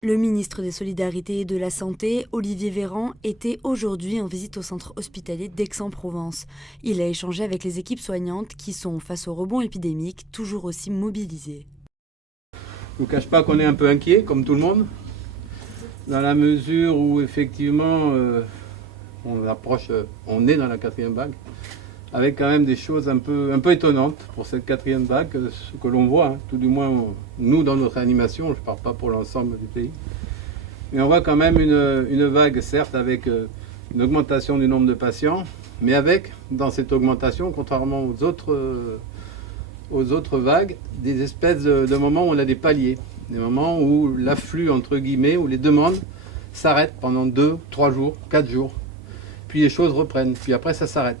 Le ministre des Solidarités et de la Santé, Olivier Véran, était aujourd'hui en visite au centre hospitalier d'Aix-en-Provence. Il a échangé avec les équipes soignantes qui sont, face au rebond épidémique, toujours aussi mobilisées. Je ne vous cache pas qu'on est un peu inquiet, comme tout le monde, dans la mesure où effectivement on est dans la quatrième vague, avec quand même des choses un peu étonnantes pour cette quatrième vague, ce que l'on voit, tout du moins nous dans notre animation, je ne parle pas pour l'ensemble du pays. Mais on voit quand même une vague, certes avec une augmentation du nombre de patients, mais avec, dans cette augmentation, contrairement aux autres vagues, des espèces de moments où on a des paliers, des moments où l'afflux, entre guillemets, où les demandes s'arrêtent pendant 2, 3 jours, 4 jours, puis les choses reprennent, puis après ça s'arrête.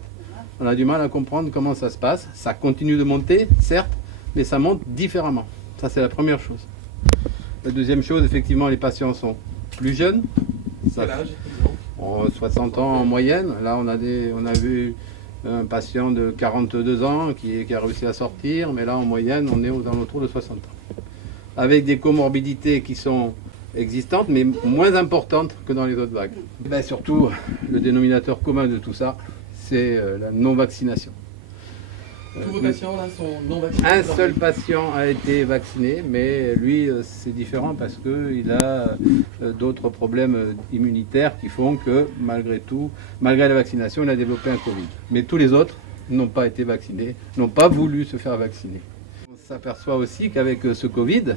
On a du mal à comprendre comment ça se passe. Ça continue de monter, certes, mais ça monte différemment. Ça, c'est la première chose. La deuxième chose, effectivement, les patients sont plus jeunes. Quel âge? 60 ans en moyenne. Là, on a vu un patient de 42 ans qui a réussi à sortir, mais là, en moyenne, on est aux alentours de 60 ans. Avec des comorbidités qui sont existantes, mais moins importantes que dans les autres vagues. Et bien, surtout, le dénominateur commun de tout ça, c'est la non-vaccination. Tous vos patients là sont non vaccinés? Un seul patient a été vacciné, mais lui c'est différent parce qu'il a d'autres problèmes immunitaires qui font que malgré tout, malgré la vaccination, il a développé un Covid. Mais tous les autres n'ont pas été vaccinés, n'ont pas voulu se faire vacciner. On s'aperçoit aussi qu'avec ce Covid,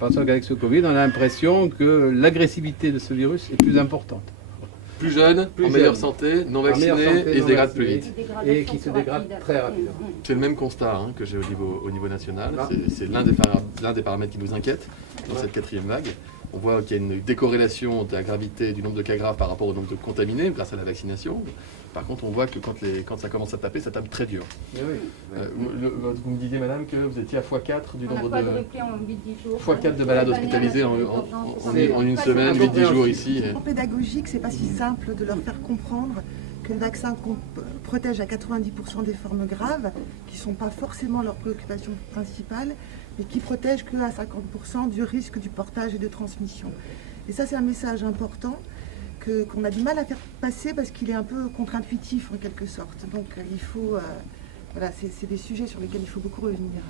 on a l'impression que l'agressivité de ce virus est plus importante. Plus jeunes, en meilleure santé, non vaccinés et se dégradent plus vite. Et qui se dégradent très rapidement. C'est le même constat que j'ai au niveau national. C'est l'un des paramètres qui nous inquiète dans cette quatrième vague. On voit qu'il y a une décorrélation de la gravité du nombre de cas graves par rapport au nombre de contaminés grâce à la vaccination. Par contre, on voit que quand ça commence à taper, ça tape très dur. Vous me disiez, madame, que vous étiez à x4 du nombre x4 de malades hospitalisés en une semaine, 8-10 jours ici. En pédagogique, c'est pas si simple de leur faire comprendre que le vaccin protège à 90% des formes graves, qui ne sont pas forcément leur préoccupation principale, mais qui protègent qu'à 50% du risque du portage et de transmission. Et ça, c'est un message important qu'on a du mal à faire passer parce qu'il est un peu contre-intuitif en quelque sorte. Donc il faut, voilà, c'est des sujets sur lesquels il faut beaucoup revenir.